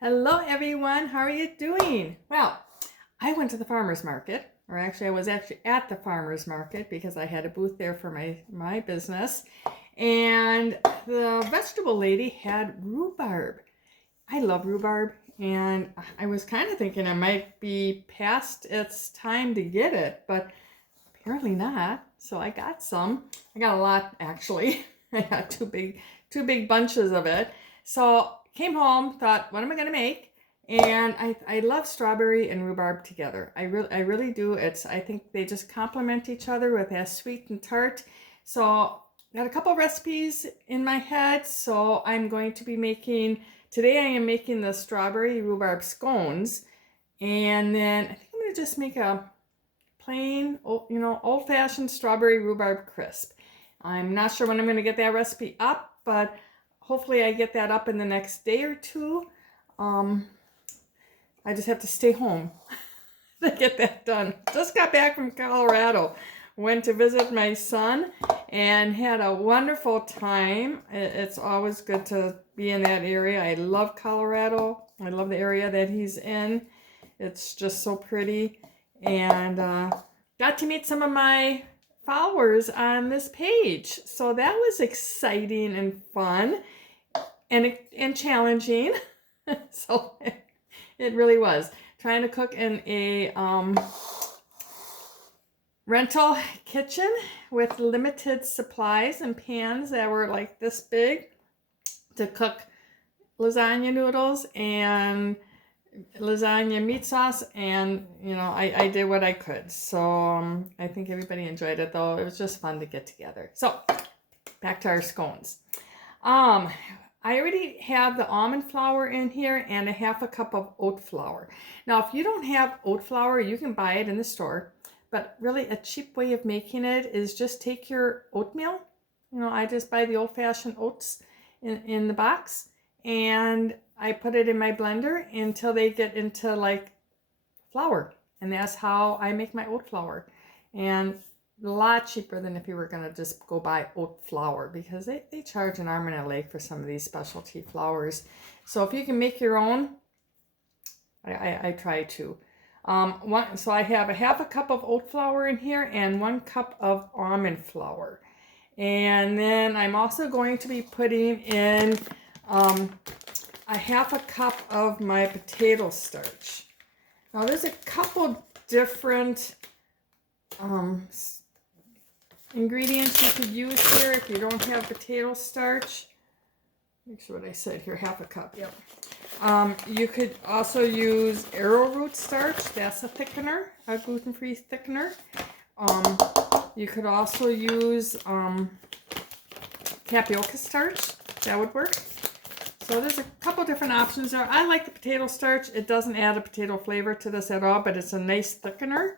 Hello everyone, how are you doing? Well, I went to the farmer's market, or actually I was actually at the farmer's market because I had a booth there for my business, and the vegetable lady had rhubarb. I love rhubarb, and I was kind of thinking it might be past its time to get it, but apparently not. So I got some. I got a lot actually. I got two big bunches of it. So came home, thought, what am I gonna make? And I love strawberry and rhubarb together. I really do. I think they just complement each other with that sweet and tart. So got a couple recipes in my head. So I'm going to be making today. I am making the strawberry rhubarb scones, and then I think I'm gonna just make a plain, old-fashioned strawberry rhubarb crisp. I'm not sure when I'm going to get that recipe up, but hopefully I get that up in the next day or two. I just have to stay home to get that done. Just got back from Colorado. Went to visit my son and had a wonderful time. It's always good to be in that area. I love Colorado. I love the area that he's in. It's just so pretty. And got to meet some of my followers on this page. So that was exciting and fun and challenging. So it really was. Trying to cook in a rental kitchen with limited supplies and pans that were like this big to cook lasagna noodles and lasagna meat sauce, and I did what I could. So I think everybody enjoyed it, though. It was just fun to get together. So back to our scones. I already have the almond flour in here and a half a cup of oat flour. Now, if you don't have oat flour, you can buy it in the store. But really, a cheap way of making it is just take your oatmeal. I just buy the old-fashioned oats in the box, and I put it in my blender until they get into like flour. And that's how I make my oat flour. And a lot cheaper than if you were going to just go buy oat flour, because they charge an arm and a leg for some of these specialty flours. So if you can make your own, I try to. So I have a half a cup of oat flour in here and 1 cup of almond flour. And then I'm also going to be putting in a half a cup of my potato starch. Now there's a couple different ingredients you could use here if you don't have potato starch. Make sure what I said here, half a cup, yep. You could also use arrowroot starch. That's a thickener, a gluten-free thickener. You could also use tapioca starch. That would work. So there's a couple different options there. I like the potato starch. It doesn't add a potato flavor to this at all, but it's a nice thickener.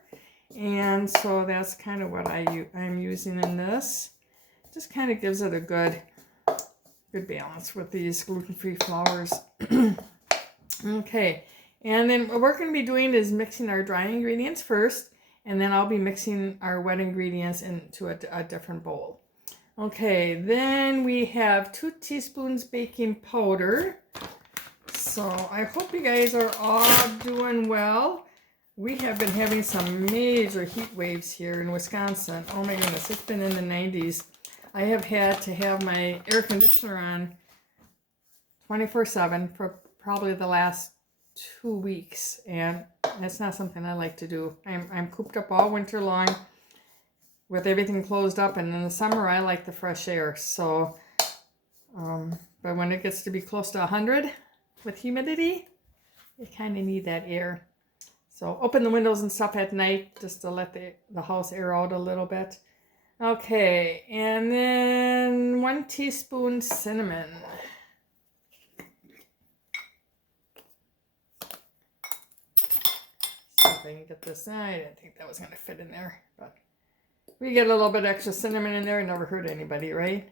And so that's kind of what I'm using in this. Just kind of gives it a good balance with these gluten-free flours. Okay, and then what we're going to be doing is mixing our dry ingredients first, and then I'll be mixing our wet ingredients into a different bowl. Okay, then we have 2 teaspoons baking powder. So I hope you guys are all doing well. We have been having some major heat waves here in Wisconsin. Oh my goodness, it's been in the 90s. I have had to have my air conditioner on 24/7 for probably the last 2 weeks, and that's not something I like to do. I'm cooped up all winter long with everything closed up, and in the summer I like the fresh air. So, but when it gets to be close to 100 with humidity, you kind of need that air. So open the windows and stuff at night just to let the house air out a little bit. Okay, and then 1 teaspoon cinnamon. See if I can get this in. I didn't think that was going to fit in there, but we get a little bit extra cinnamon in there. It never hurt anybody, right?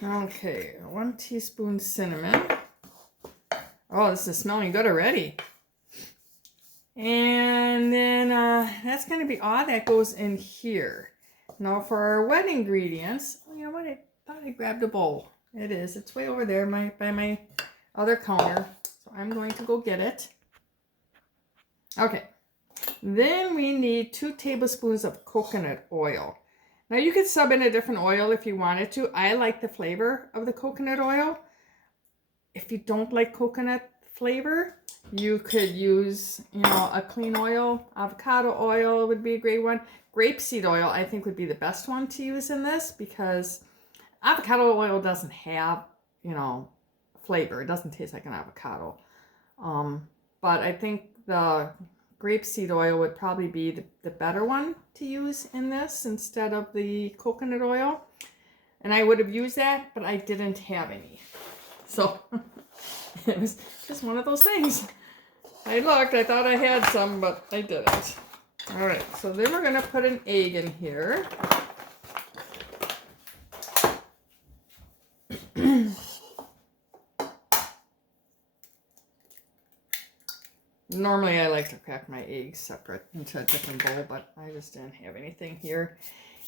Okay, 1 teaspoon cinnamon. Oh, this is smelling good already. And then that's going to be all that goes in here. Now for our wet ingredients, you know what? I thought I grabbed a bowl. It is. It's way over there by my other counter. So I'm going to go get it. Okay. Then we need 2 tablespoons of coconut oil. Now you could sub in a different oil if you wanted to. I like the flavor of the coconut oil. If you don't like coconut flavor, you could use, a clean oil. Avocado oil would be a great one. Grapeseed oil, I think, would be the best one to use in this because avocado oil doesn't have, flavor. It doesn't taste like an avocado. But I think the grapeseed oil would probably be the better one to use in this instead of the coconut oil. And I would have used that, but I didn't have any. So it was just one of those things. I looked, I thought I had some, but I didn't. All right, so then we're gonna put an egg in here. Normally I like to crack my eggs separate into a different bowl, but I just didn't have anything here.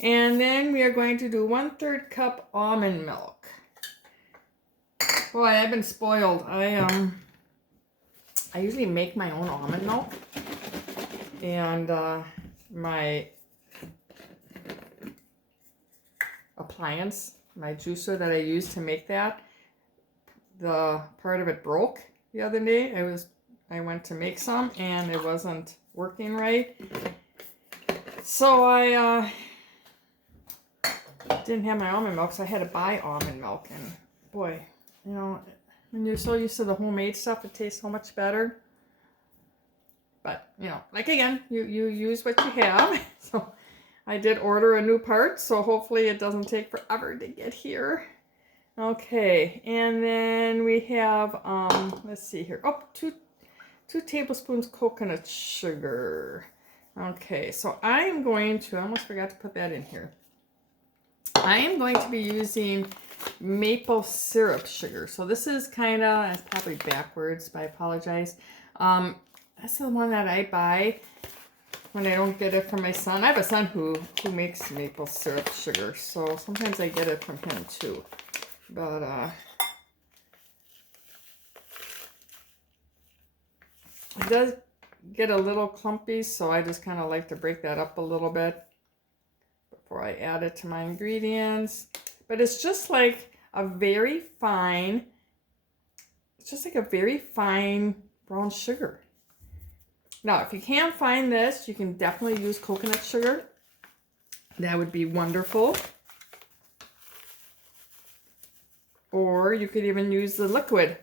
And then we are going to do 1/3 cup almond milk. Boy, I've been spoiled. I usually make my own almond milk. And my appliance, my juicer that I use to make that, the part of it broke the other day. I went to make some and it wasn't working right. So I didn't have my almond milk, so I had to buy almond milk. And boy, when you're so used to the homemade stuff, it tastes so much better. But, like again, you use what you have. So I did order a new part, so hopefully it doesn't take forever to get here. Okay, and then we have, let's see here. Oh, 2 tablespoons coconut sugar. Okay, so I am going to, I almost forgot to put that in here. I am going to be using maple syrup sugar. So this is kind of, it's probably backwards, but I apologize. That's the one that I buy when I don't get it from my son. I have a son who makes maple syrup sugar, so sometimes I get it from him too. But it does get a little clumpy, so I just kind of like to break that up a little bit before I add it to my ingredients. But it's just like a very fine, brown sugar. Now, if you can't find this, you can definitely use coconut sugar. That would be wonderful. Or you could even use the liquid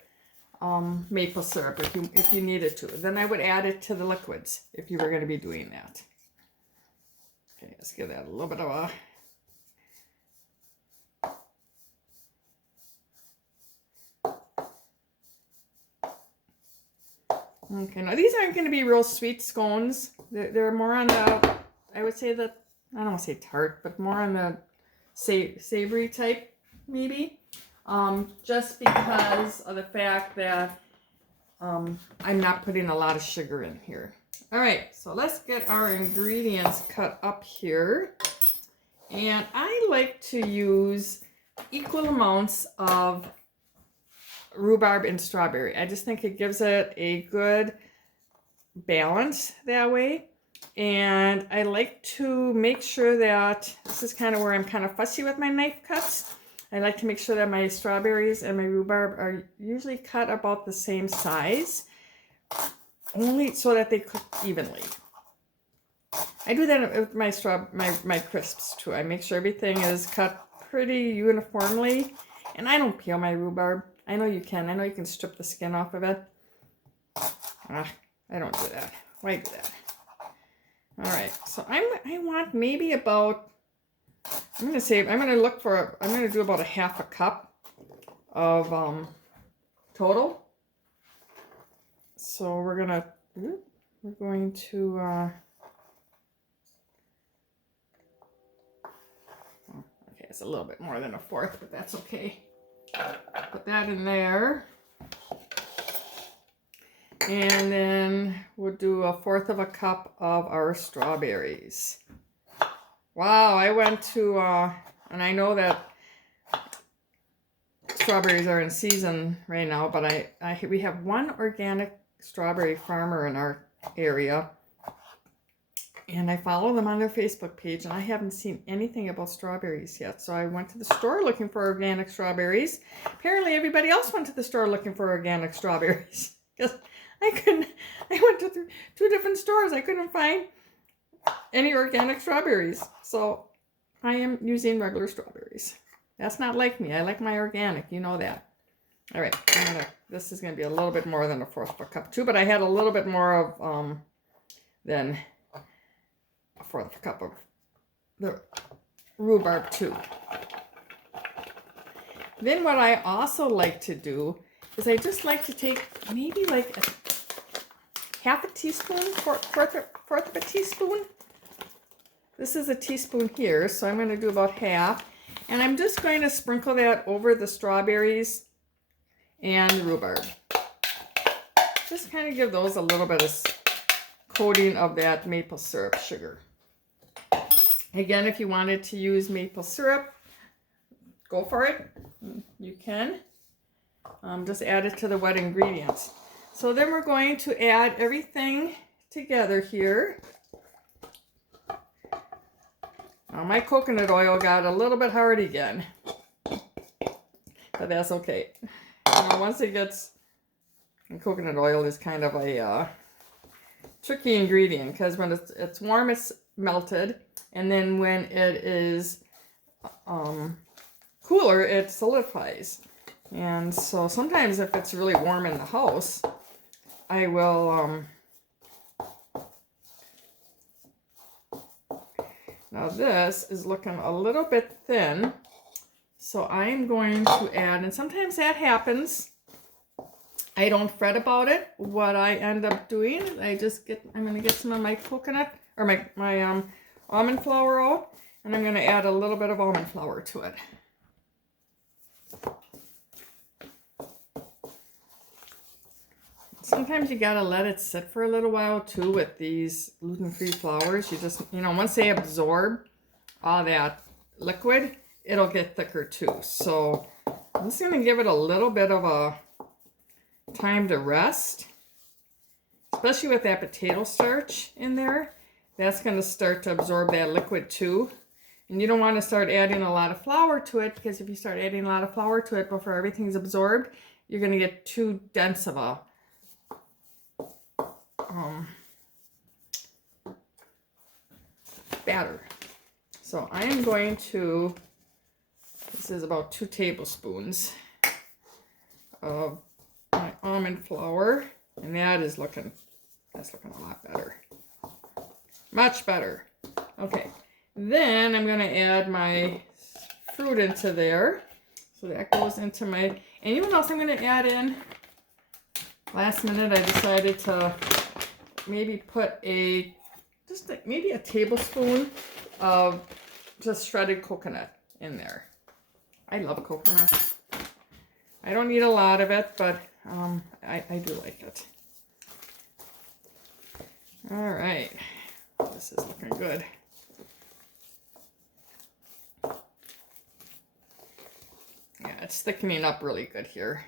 maple syrup if you needed to. Then I would add it to the liquids if you were going to be doing that. Okay, let's give that a little bit of a... Okay, now these aren't going to be real sweet scones. They're more on the, I would say that, I don't want to say tart, but more on the savory type, maybe. Just because of the fact that I'm not putting a lot of sugar in here. All right, so let's get our ingredients cut up here. And I like to use equal amounts of rhubarb and strawberry. I just think it gives it a good balance that way. And I like to make sure that, this is kind of where I'm kind of fussy with my knife cuts. I like to make sure that my strawberries and my rhubarb are usually cut about the same size, only so that they cook evenly. I do that with my crisps too. I make sure everything is cut pretty uniformly, and I don't peel my rhubarb. I know you can. I know you can strip the skin off of it. I don't do that. Why do that? All right. So I want maybe about, I'm going to do about a 1/2 cup of total. So we're going to, okay, it's a little bit more than 1/4, but that's okay. Put that in there. And then we'll do 1/4 cup of our strawberries. Wow, I went to, and I know that strawberries are in season right now, but we have one organic strawberry farmer in our area, and I follow them on their Facebook page, and I haven't seen anything about strawberries yet. So I went to the store looking for organic strawberries. Apparently everybody else went to the store looking for organic strawberries, because I went to two different stores. I couldn't find any organic strawberries. So I am using regular strawberries. That's not like me. I like my organic. You know that. All right. This is going to be a little bit more than a fourth of a cup too, but I had a little bit more of than a fourth of a cup of the rhubarb too. Then what I also like to do is I just like to take maybe like half a teaspoon, fourth of a teaspoon. This is a teaspoon here, so I'm going to do about half. And I'm just going to sprinkle that over the strawberries and rhubarb. Just kind of give those a little bit of coating of that maple syrup sugar. Again, if you wanted to use maple syrup, go for it. You can. Just add it to the wet ingredients. So then we're going to add everything together here. Now my coconut oil got a little bit hard again, but that's okay. You know, once it gets, and coconut oil is kind of a tricky ingredient, because when it's warm, it's melted, and then when it is cooler, it solidifies. And so sometimes if it's really warm in the house, I will now this is looking a little bit thin, so I'm going to add, and sometimes that happens. I don't fret about it. What I end up doing, I'm going to get some of my coconut, or my almond flour out, and I'm going to add a little bit of almond flour to it. Sometimes you gotta let it sit for a little while too with these gluten-free flours. You just, once they absorb all that liquid, it'll get thicker too. So I'm just gonna give it a little bit of a time to rest, especially with that potato starch in there. That's gonna start to absorb that liquid too. And you don't want to start adding a lot of flour to it, because if you start adding a lot of flour to it before everything's absorbed, you're gonna get too dense of a batter. So I am going to, this is about 2 tablespoons of my almond flour, and that's looking a lot better. Much better. Okay, then I'm going to add my fruit into there. So that goes into my, and you know what else I'm going to add in? Last minute I decided to maybe put maybe a tablespoon of just shredded coconut in there. I love coconut. I don't need a lot of it, but I do like it. All right, this is looking good. Yeah, it's thickening up really good here.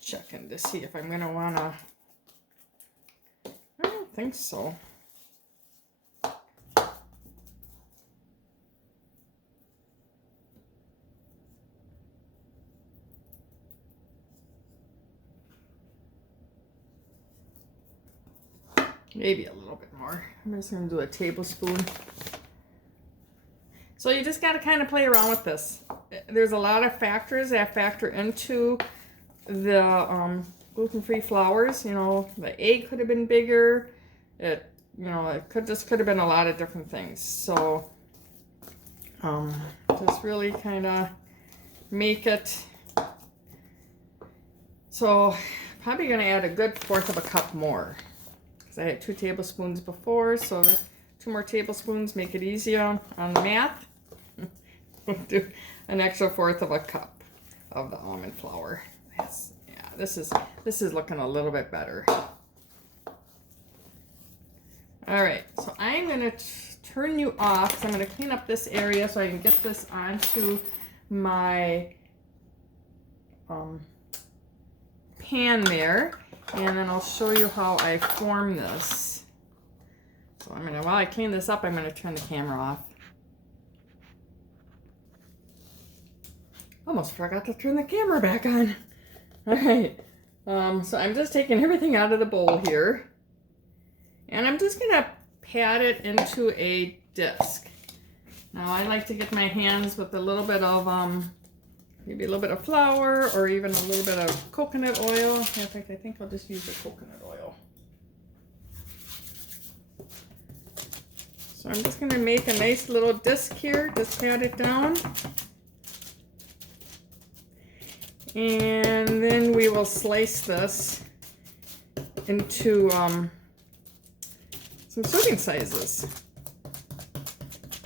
Checking to see if I'm going to want to, I don't think so. Maybe a little bit more. I'm just going to do a tablespoon. So you just got to kind of play around with this. There's a lot of factors that factor into the gluten-free flours. The egg could have been bigger. It could have been a lot of different things. So just really kind of make it. So probably going to add a good fourth of a cup more, because I had 2 tablespoons before. So 2 more tablespoons make it easier on the math. We'll do an extra fourth of a cup of the almond flour. This is looking a little bit better. All right, so I'm gonna turn you off because I'm gonna clean up this area so I can get this onto my pan there, and then I'll show you how I form this. So I'm gonna, while I clean this up, I'm gonna turn the camera off. Almost forgot to turn the camera back on. All right, so I'm just taking everything out of the bowl here, and I'm just gonna pat it into a disc. Now I like to get my hands with a little bit of maybe a little bit of flour or even a little bit of coconut oil. In fact, I think I'll just use the coconut oil. So I'm just going to make a nice little disc here, just pat it down. And then we will slice this into some serving sizes.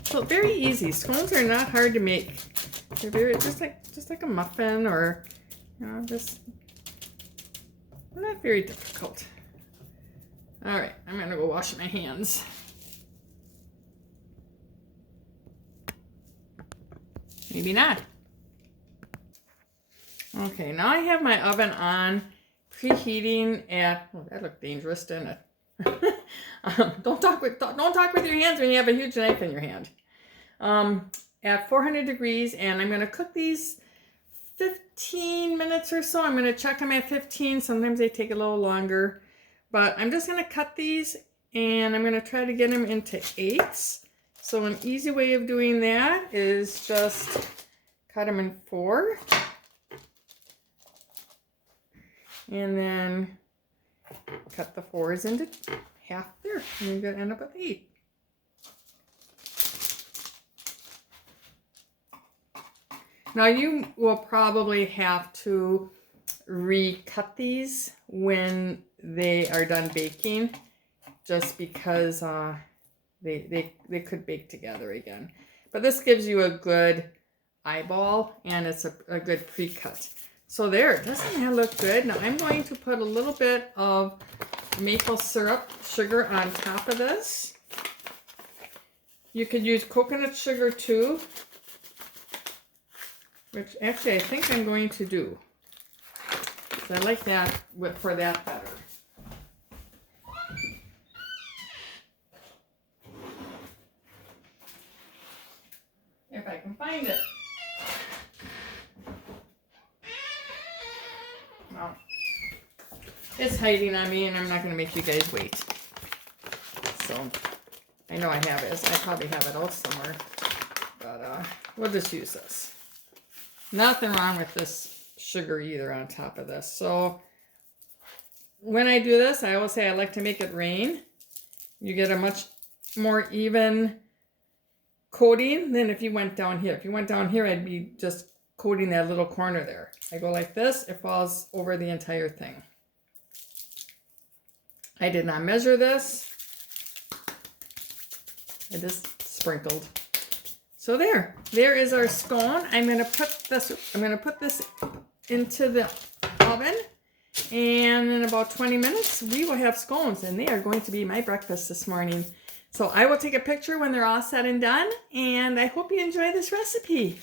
So very easy. Scones are not hard to make. They're very just like a muffin, or you know, just not very difficult. All right, I'm gonna go wash my hands. Maybe not. Okay, now I have my oven on, preheating at. Oh, that looked dangerous, didn't it? Don't talk with your hands when you have a huge knife in your hand. At 400 degrees, and I'm going to cook these 15 minutes or so. I'm going to check them at 15. Sometimes they take a little longer, but I'm just going to cut these, and I'm going to try to get them into 8s. So an easy way of doing that is just cut them in 4, and then cut the 4s into half there, and you're going to end up with 8. Now you will probably have to recut these when they are done baking, just because they could bake together again. But this gives you a good eyeball, and it's a good pre-cut. So there, doesn't that look good? Now I'm going to put a little bit of maple syrup, sugar on top of this. You could use coconut sugar too, which actually I think I'm going to do. So I like that for that better. If I can find it. Well, it's hiding on me, and I'm not going to make you guys wait. So I know I have it. I probably have it out somewhere, but we'll just use this. Nothing wrong with this sugar either on top of this. So when I do this, I always say I like to make it rain. You get a much more even coating than if you went down here. If you went down here, I'd be just coating that little corner there. I go like this, it falls over the entire thing. I did not measure this. I just sprinkled. So there is our scone. I'm gonna put this into the oven, and in about 20 minutes we will have scones, and they are going to be my breakfast this morning. So I will take a picture when they're all said and done, and I hope you enjoy this recipe.